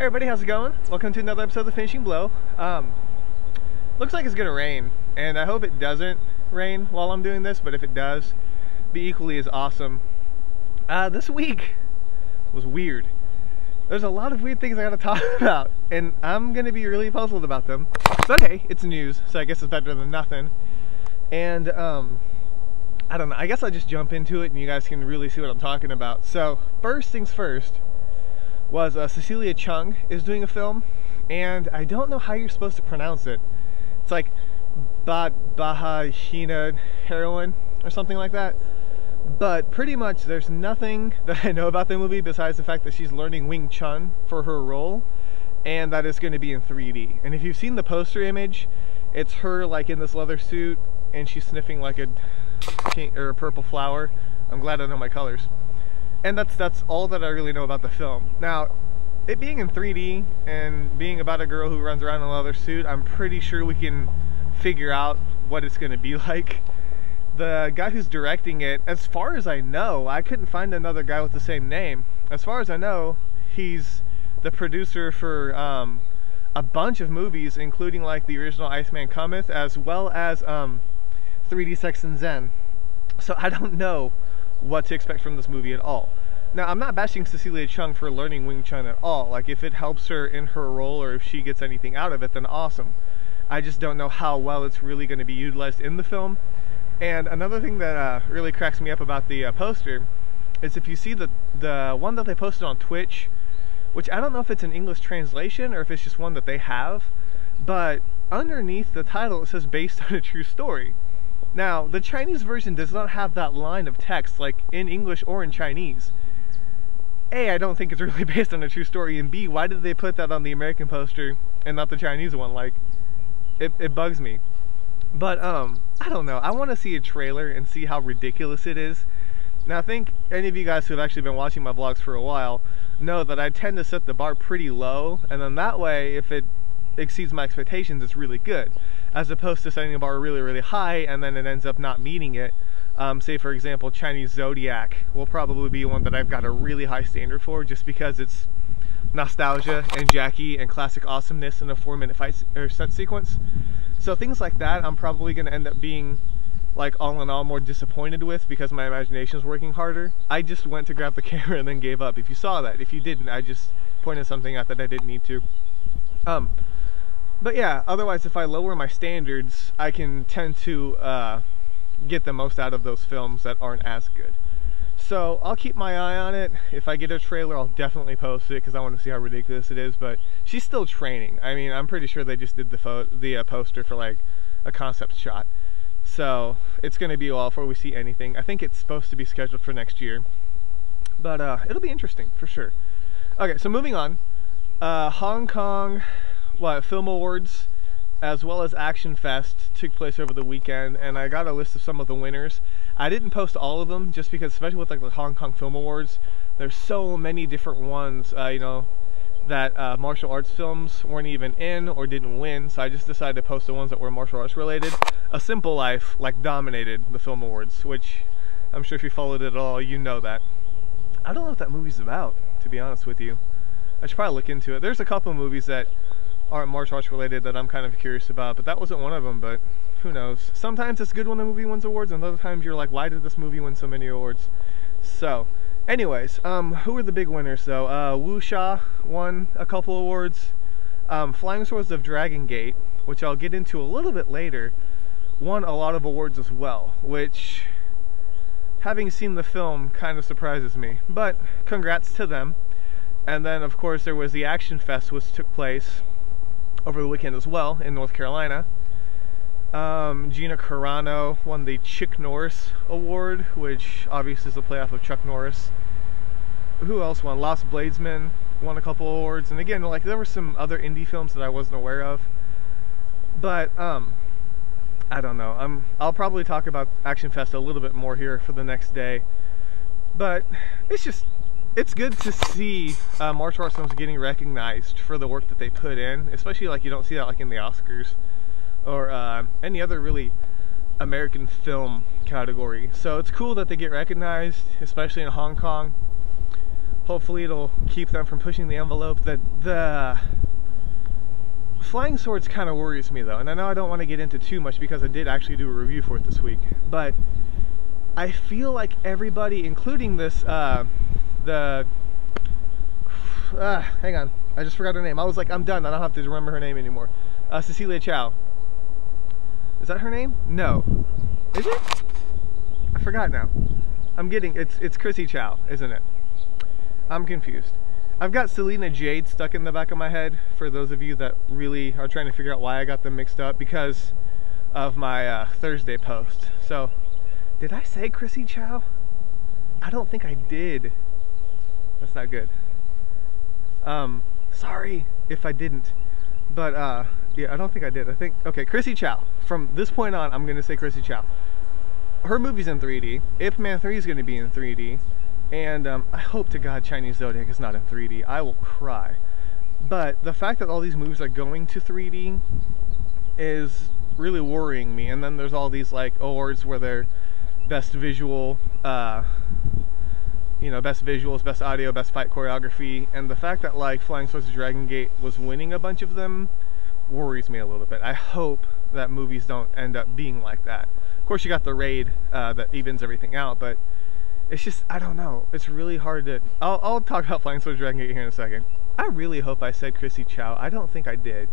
Hey everybody, how's it going? Welcome to another episode of The Finishing Blow. Looks like it's gonna rain, and I hope it doesn't rain while I'm doing this, but if it does, be equally as awesome. This week was weird. There's a lot of weird things I gotta talk about, and I'm gonna be really puzzled about them. But hey, it's news, so I guess it's better than nothing. And I don't know, I guess I'll just jump into it and you guys can really see what I'm talking about. So, first things first, was Cecilia Cheung is doing a film, and I don't know how you're supposed to pronounce it. It's like Bauhinia Heroine or something like that. But pretty much there's nothing that I know about the movie besides the fact that she's learning Wing Chun for her role, and that it's going to be in 3D. And if you've seen the poster image, it's her like in this leather suit and she's sniffing like a pink or a purple flower. I'm glad I know my colors. And that's all that I really know about the film. Now, it being in 3D and being about a girl who runs around in a leather suit, I'm pretty sure we can figure out what it's going to be like. The guy who's directing it, as far as I know, I couldn't find another guy with the same name. As far as I know, he's the producer for a bunch of movies, including like the original Iceman Cometh, as well as 3D Sex and Zen. So I don't know what to expect from this movie at all. Now, I'm not bashing Cecilia Cheung for learning Wing Chun at all. Like, if it helps her in her role or if she gets anything out of it, then awesome. I just don't know how well it's really going to be utilized in the film. And another thing that really cracks me up about the poster is if you see the one that they posted on Twitch, which I don't know if it's an English translation or if it's just one that they have, but underneath the title it says based on a true story. Now, the Chinese version does not have that line of text like in English or in Chinese. A, I don't think it's really based on a true story, and B, why did they put that on the American poster and not the Chinese one? Like, it bugs me. But, I don't know. I want to see a trailer and see how ridiculous it is. Now, I think any of you guys who have actually been watching my vlogs for a while know that I tend to set the bar pretty low, and then that way, if it exceeds my expectations, it's really good, as opposed to setting the bar really, really high and then it ends up not meeting it. Say, for example, Chinese Zodiac will probably be one that I've got a really high standard for, just because it's nostalgia and Jackie and classic awesomeness in a 4-minute fight or set sequence. So things like that I'm probably going to end up being, like, all in all more disappointed with because my imagination is working harder. I just went to grab the camera and then gave up. If you saw that, if you didn't, I just pointed something out that I didn't need to. But yeah, otherwise if I lower my standards, I can tend to get the most out of those films that aren't as good. So I'll keep my eye on it. If I get a trailer, I'll definitely post it because I want to see how ridiculous it is. But she's still training. I mean, I'm pretty sure they just did the poster for like a concept shot. So it's going to be a while before we see anything. I think it's supposed to be scheduled for next year. But it'll be interesting for sure. Okay, so moving on. Hong Kong Film Awards as well as Action Fest took place over the weekend, and I got a list of some of the winners. I didn't post all of them just because, especially with like the Hong Kong Film Awards, there's so many different ones, you know, that martial arts films weren't even in or didn't win, so I just decided to post the ones that were martial arts related. A Simple Life like dominated the Film Awards, which I'm sure if you followed it at all, you know that. I don't know what that movie's about, to be honest with you. I should probably look into it. There's a couple of movies that aren't martial arts related that I'm kind of curious about, but that wasn't one of them. But who knows? Sometimes it's good when a movie wins awards, and other times you're like, why did this movie win so many awards? So anyways, who were the big winners though? Wuxia won a couple awards. Flying Swords of Dragon Gate, which I'll get into a little bit later, won a lot of awards as well, which, having seen the film, kind of surprises me, but congrats to them. And then of course there was the Action Fest, which took place over the weekend as well in North Carolina. Gina Carano won the Chuck Norris Award, which obviously is a playoff of Chuck Norris. Who else won? Lost Bladesman won a couple awards, and again, like, there were some other indie films that I wasn't aware of. But I don't know. I'll probably talk about Action Fest a little bit more here for the next day. But it's good to see martial arts films getting recognized for the work that they put in, especially like you don't see that like in the Oscars or any other really American film category. So it's cool that they get recognized, especially in Hong Kong. hopefully it'll keep them from pushing the envelope. The Flying Swords kind of worries me though, and I know I don't want to get into too much because I did actually do a review for it this week, but I feel like everybody, including this, hang on, I just forgot her name. I was like, I'm done, I don't have to remember her name anymore. Cecilia Cheung. Is that her name? No. Is it? I forgot now. It's Chrissie Chau, isn't it? I'm confused. I've got Celina Jade stuck in the back of my head, for those of you that really are trying to figure out why I got them mixed up, because of my Thursday post. So, did I say Chrissie Chau? I don't think I did. That's not good. Sorry if I didn't. But, yeah, I don't think I did. I think, okay, Chrissie Chau. From this point on, I'm going to say Chrissie Chau. Her movie's in 3D. Ip Man 3 is going to be in 3D. And I hope to God Chinese Zodiac is not in 3D. I will cry. But the fact that all these movies are going to 3D is really worrying me. And then there's all these like awards where they're best visual, you know, best visuals, best audio, best fight choreography. And the fact that like Flying Swords of Dragon Gate was winning a bunch of them worries me a little bit. I hope that movies don't end up being like that. Of course, you got the Raid that evens everything out, but it's just, I don't know. It's really hard to... I'll talk about Flying Swords Dragon Gate here in a second. I really hope I said Chrissie Chau. I don't think I did.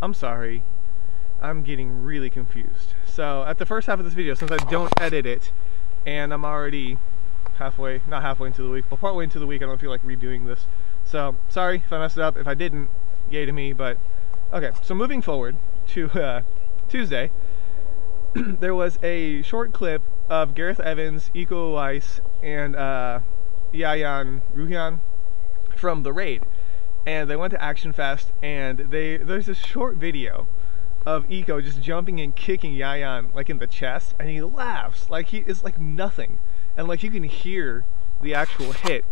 I'm sorry. I'm getting really confused. So, at the first half of this video, since I don't edit it, and I'm already not halfway into the week, but partway into the week, I don't feel like redoing this. So, sorry if I messed it up. If I didn't, yay to me, but... Okay, so moving forward to Tuesday, there was a short clip of Gareth Evans, Iko Uwais, and Yayan Ruhian from The Raid, and they went to Action Fest, and there's this short video of Iko just jumping and kicking Yayan like in the chest, and he laughs like it's like nothing, and like you can hear the actual hit,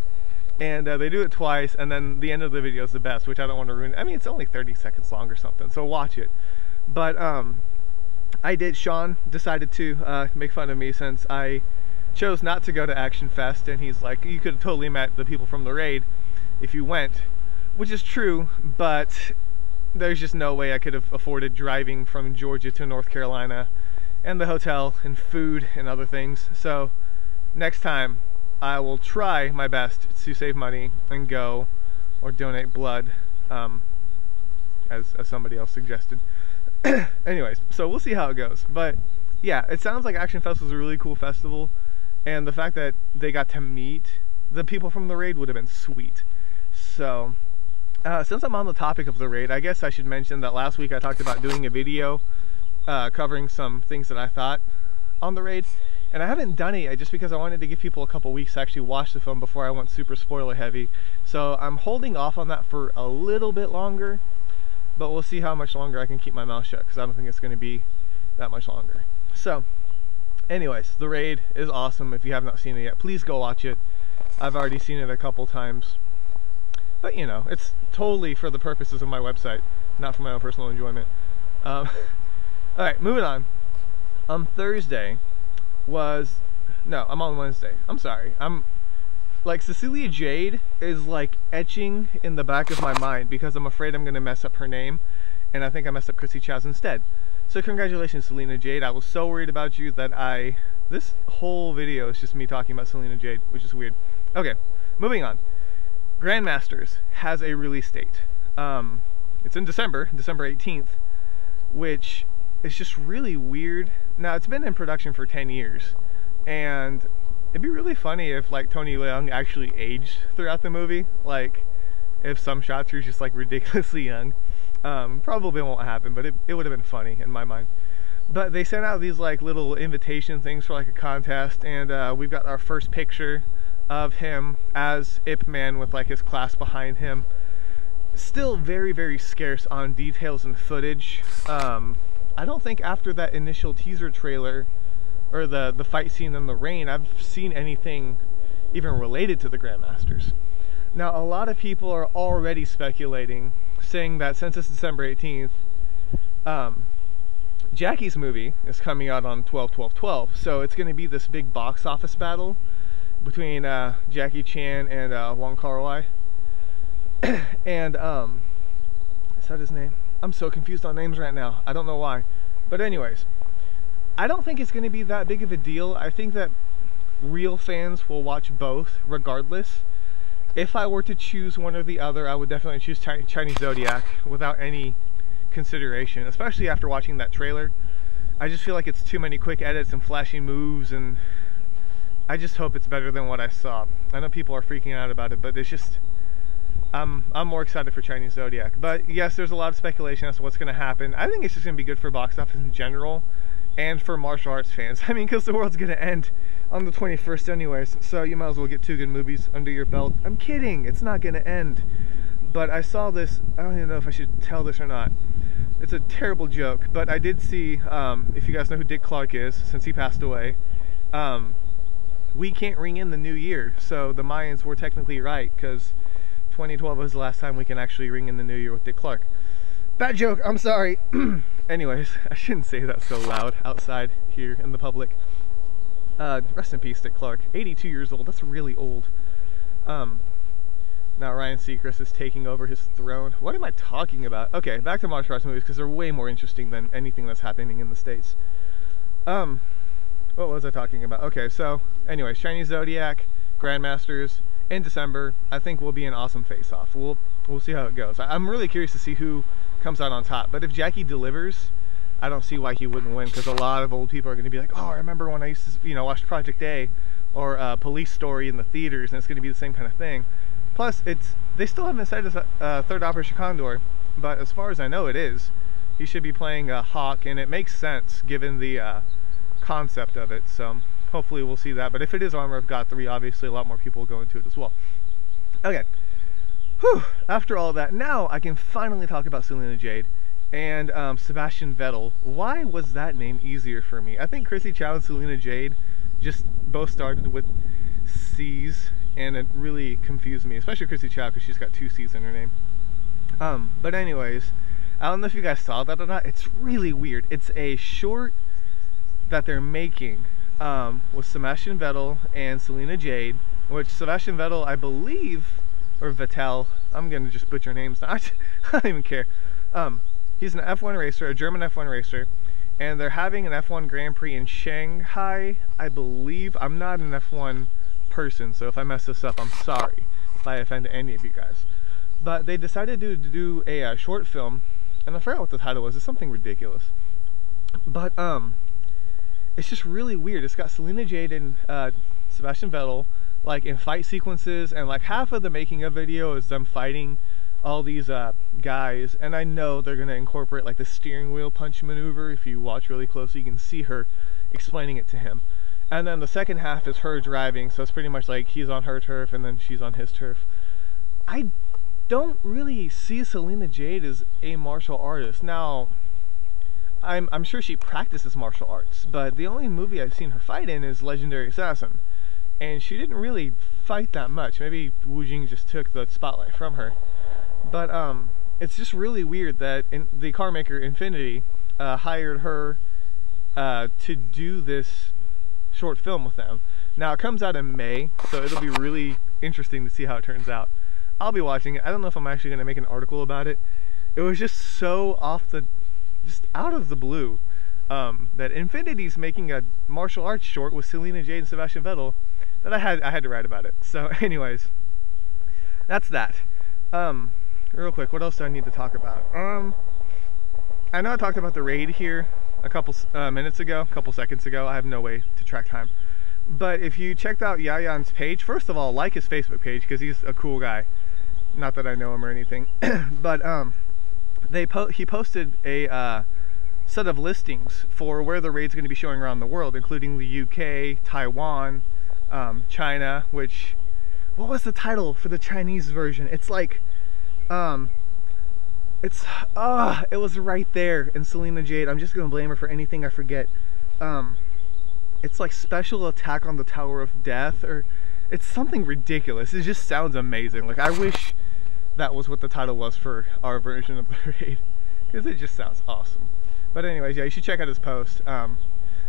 and they do it twice, and then the end of the video is the best, which I don't want to ruin. I mean, it's only 30 seconds long or something, so watch it. But Sean decided to make fun of me since I chose not to go to Action Fest, and he's like, you could have totally met the people from The Raid if you went, which is true, but there's just no way I could have afforded driving from Georgia to North Carolina, and the hotel, and food, and other things. So next time, I will try my best to save money and go, or donate blood, as somebody else suggested. Anyways, so we'll see how it goes. But yeah, it sounds like Action Fest was a really cool festival, and the fact that they got to meet the people from The Raid would have been sweet. So since I'm on the topic of The Raid, I guess I should mention that last week I talked about doing a video covering some things that I thought on The Raid, and I haven't done it yet just because I wanted to give people a couple weeks to actually watch the film before I went super spoiler heavy. So I'm holding off on that for a little bit longer, but we'll see how much longer I can keep my mouth shut, because I don't think it's going to be that much longer. So, anyways, The Raid is awesome. If you have not seen it yet, please go watch it. I've already seen it a couple times. But, you know, it's totally for the purposes of my website, not for my own personal enjoyment. Alright, moving on. On Thursday I'm on Wednesday. I'm sorry. Like, Cecilia Jade is like etching in the back of my mind because I'm afraid I'm going to mess up her name, and I think I messed up Chrissie Chau's instead. So congratulations, Celina Jade. I was so worried about you that this whole video is just me talking about Celina Jade, which is weird. Okay, moving on. Grandmasters has a release date. It's in December 18th, which is just really weird. Now, it's been in production for 10 years, and it'd be really funny if like Tony Leung actually aged throughout the movie. Like, if some shots were just like ridiculously young. Probably won't happen, but it would have been funny in my mind. But they sent out these like little invitation things for like a contest, and we've got our first picture of him as Ip Man with like his class behind him. Still very, very scarce on details and footage. I don't think after that initial teaser trailer, or the fight scene in the rain, I've seen anything even related to the Grandmasters. Now, a lot of people are already speculating, saying that since it's December 18th, Jackie's movie is coming out on 12/12/12, so it's going to be this big box office battle, between Jackie Chan and Wong Kar-wai. And is that his name? I'm so confused on names right now. I don't know why. But anyways, I don't think it's going to be that big of a deal. I think that real fans will watch both regardless. If I were to choose one or the other, I would definitely choose Chinese Zodiac without any consideration, especially after watching that trailer. I just feel like it's too many quick edits and flashy moves, and I just hope it's better than what I saw. I know people are freaking out about it, but it's just, I'm more excited for Chinese Zodiac. But yes, there's a lot of speculation as to what's going to happen. I think it's just going to be good for box office in general and for martial arts fans. I mean, because the world's going to end on the 21st anyways, so you might as well get 2 good movies under your belt. I'm kidding, it's not going to end. But I saw this, I don't even know if I should tell this or not. It's a terrible joke, but I did see, if you guys know who Dick Clark is, since he passed away, we can't ring in the new year, so the Mayans were technically right, because 2012 was the last time we can actually ring in the new year with Dick Clark. Bad joke, I'm sorry. Anyways, I shouldn't say that so loud outside here in the public. Rest in peace, Dick Clark. 82 years old, that's really old. Now Ryan Seacrest is taking over his throne. What am I talking about? Okay, back to martial arts movies, because they're way more interesting than anything that's happening in the States. What was I talking about? Okay, so anyways, Chinese Zodiac, Grandmasters, in December, I think will be an awesome face-off. We'll see how it goes. I'm really curious to see who comes out on top, but if Jackie delivers, I don't see why he wouldn't win, because a lot of old people are going to be like, oh, I remember when I used to, you know, watch Project A or Police Story in the theaters, and it's going to be the same kind of thing. Plus, they still haven't decided third Operation Condor, but as far as I know, it is. He should be playing Hawk, and it makes sense given the concept of it. So hopefully we'll see that. But if it is Armor of God 3, obviously a lot more people will go into it as well. Okay. Whew. After all of that, now I can finally talk about Celina Jade and Sebastian Vettel. Why was that name easier for me? I think Chrissie Chau and Celina Jade just both started with C's, and it really confused me, especially Chrissie Chau, because she's got 2 C's in her name. But anyways, I don't know if you guys saw that or not. It's really weird. It's a short that they're making with Sebastian Vettel and Celina Jade, which Sebastian Vettel, I believe, or Vettel, I'm gonna just butcher names now. I don't even care. He's an F1 racer, a German F1 racer, and they're having an F1 Grand Prix in Shanghai, I believe. I'm not an F1 person, so if I mess this up, I'm sorry if I offend any of you guys. But they decided to do a short film, and I forgot what the title was. It's something ridiculous. But it's just really weird. It's got Celina Jade and Sebastian Vettel like in fight sequences, and like half of the making of video is them fighting all these guys, and I know they're gonna incorporate like the steering wheel punch maneuver. If you watch really closely, you can see her explaining it to him. And then the second half is her driving, so it's pretty much like he's on her turf and then she's on his turf. I don't really see Celina Jade as a martial artist. Now, I'm sure she practices martial arts, but the only movie I've seen her fight in is Legendary Assassin, and she didn't really fight that much. Maybe Wu Jing just took the spotlight from her. But it's just really weird that the car maker Infinity hired her to do this short film with them. Now it comes out in May, so it'll be really interesting to see how it turns out. I'll be watching it. I don't know if I'm actually going to make an article about it. It was just so just out of the blue that Infinity's making a martial arts short with Celina Jade and Sebastian Vettel that I had to write about it. So anyways, that's that. Real quick, what else do I need to talk about? I know I talked about the raid here a couple minutes ago, a couple seconds ago. I have no way to track time. But if you checked out Yayan's page, first of all, like his Facebook page, because he's a cool guy. Not that I know him or anything. But he posted a set of listings for where the raid's going to be showing around the world, including the UK, Taiwan, China, which... What was the title for the Chinese version? It's like... it was right there in Celina Jade. I'm just gonna blame her for anything I forget. It's like Special Attack on the Tower of Death, or it's something ridiculous. It just sounds amazing. Like, I wish that was what the title was for our version of the raid, because it just sounds awesome. But anyways, yeah, you should check out his post.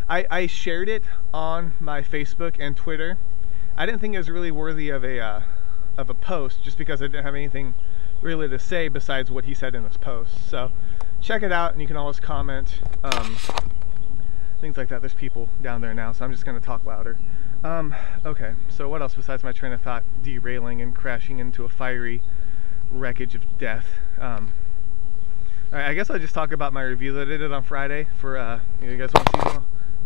I shared it on my Facebook and Twitter, I didn't think it was really worthy of a post, just because I didn't have anything really to say besides what he said in his post. So check it out, and you can always comment, things like that. There's people down there now, so I'm just going to talk louder. Okay, so what else besides my train of thought derailing and crashing into a fiery wreckage of death? Alright, I guess I'll just talk about my review that I did on Friday for, you guys want to see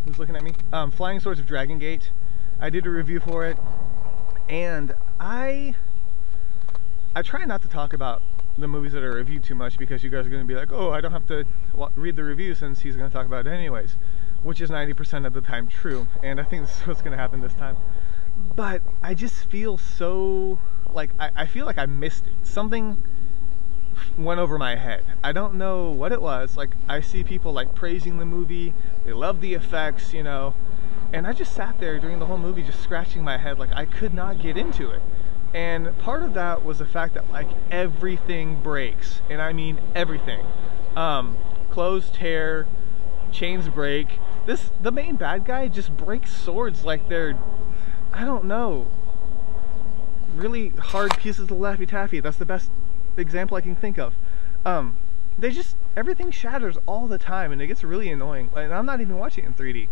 who's looking at me? Flying Swords of Dragon Gate. I did a review for it, and I try not to talk about the movies that are reviewed too much, because you guys are going to be like, oh, I don't have to read the review since he's going to talk about it anyways, which is 90% of the time true, and I think this is what's going to happen this time. But I just feel so, like, I feel like I missed it. Something went over my head. I don't know what it was. Like, I see people like praising the movie, they love the effects, you know, and I just sat there during the whole movie just scratching my head, like I could not get into it. And part of that was the fact that like everything breaks, and I mean everything. Clothes tear, chains break. The main bad guy just breaks swords like they're, I don't know, really hard pieces of Laffy Taffy. That's the best example I can think of. They just, everything shatters all the time, and it gets really annoying. And I'm not even watching it in 3D,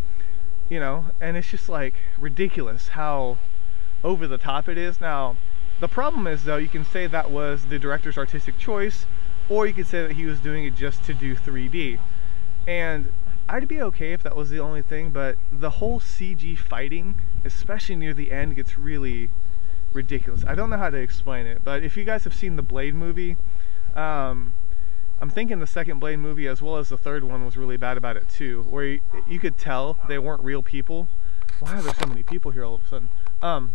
you know, and it's just like ridiculous how over the top it is. Now, the problem is, though, you can say that was the director's artistic choice, or you could say that he was doing it just to do 3D. And I'd be okay if that was the only thing, but the whole CG fighting, especially near the end, gets really ridiculous. I don't know how to explain it, but if you guys have seen the Blade movie, I'm thinking the second Blade movie, as well as the third one, was really bad about it too, where you could tell they weren't real people. Why are there so many people here all of a sudden?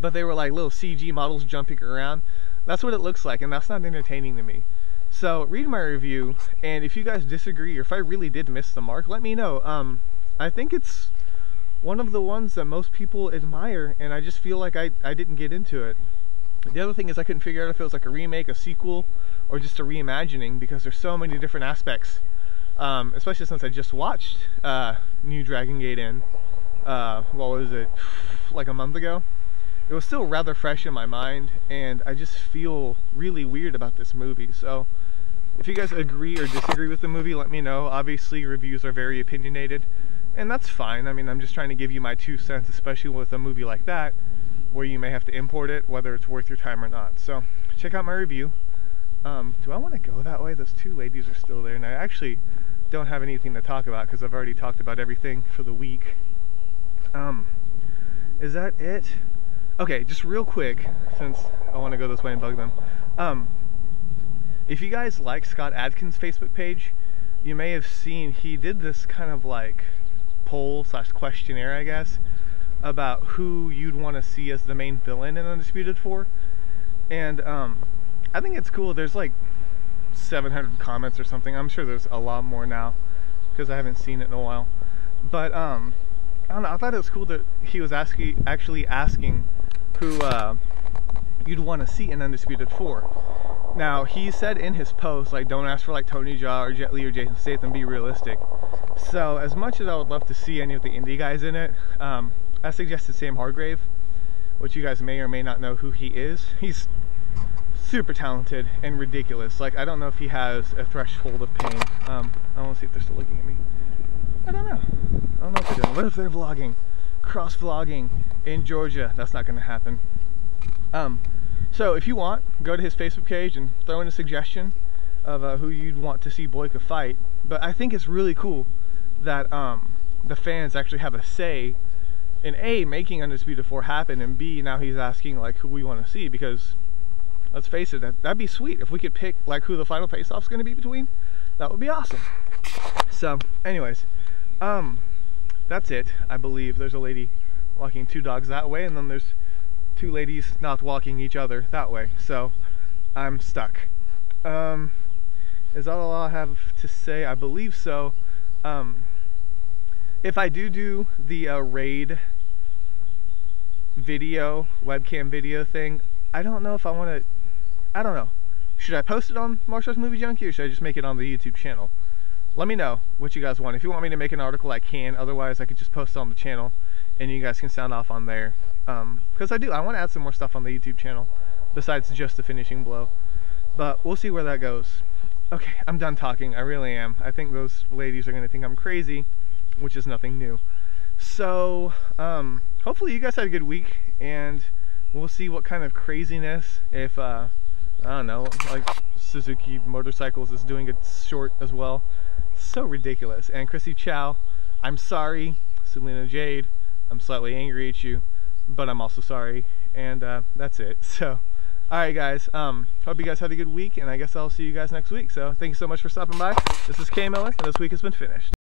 But they were like little CG models jumping around. That's what it looks like, and that's not entertaining to me. So read my review, and if you guys disagree, or if I really did miss the mark, let me know. I think it's one of the ones that most people admire, and I just feel like I didn't get into it. The other thing is I couldn't figure out if it was like a remake, a sequel, or just a reimagining, because there's so many different aspects, especially since I just watched New Dragon Gate in, what was it, like a month ago? It was still rather fresh in my mind, and I just feel really weird about this movie. So if you guys agree or disagree with the movie, let me know. Obviously reviews are very opinionated, and that's fine. I mean, I'm just trying to give you my 2 cents, especially with a movie like that, where you may have to import it, whether it's worth your time or not. So check out my review. Do I want to go that way? Those 2 ladies are still there, and I actually don't have anything to talk about because I've already talked about everything for the week. Is that it? Okay, just real quick, since I want to go this way and bug them. If you guys like Scott Adkins' Facebook page, you may have seen he did this kind of like poll / questionnaire, I guess, about who you'd want to see as the main villain in Undisputed 4. And I think it's cool. There's like 700 comments or something. I'm sure there's a lot more now because I haven't seen it in a while. But I don't know, I thought it was cool that he was actually asking who you'd want to see in Undisputed 4. Now, he said in his post, like, don't ask for like Tony Jaa or Jet Li or Jason Statham, be realistic. So as much as I would love to see any of the indie guys in it, I suggested Sam Hargrave, which you guys may or may not know who he is. He's super talented and ridiculous. Like, I don't know if he has a threshold of pain. I want to see if they're still looking at me. I don't know. I don't know if they're doing. What if they're vlogging? Cross-vlogging in Georgia. That's not going to happen. So if you want, go to his Facebook page and throw in a suggestion of who you'd want to see Boyka fight. But I think it's really cool that the fans actually have a say in A, making Undisputed 4 happen, and B, now he's asking like who we want to see, because let's face it, that'd be sweet if we could pick like who the final face-off's going to be between. That would be awesome. So anyways, that's it. I believe there's a lady walking 2 dogs that way, and then there's 2 ladies not walking each other that way. So I'm stuck. Is that all I have to say? I believe so. If I do the raid video, webcam video thing, I don't know if I want to, I don't know. Should I post it on Martial Arts Movie Junkie, or should I just make it on the YouTube channel? Let me know what you guys want. If you want me to make an article, I can. Otherwise, I could just post it on the channel, and you guys can sound off on there. because I want to add some more stuff on the YouTube channel besides just the finishing blow, but we'll see where that goes. Okay, I'm done talking. I really am. I think those ladies are going to think I'm crazy, which is nothing new. So hopefully you guys had a good week, and we'll see what kind of craziness, if I don't know, like Suzuki Motorcycles is doing a short as well. So ridiculous. And Chrissie Chau, I'm sorry. Celina Jade, I'm slightly angry at you, but I'm also sorry. And that's it. So alright guys, hope you guys had a good week, and I guess I'll see you guys next week. So thank you so much for stopping by. This is K Miller, and this week has been finished.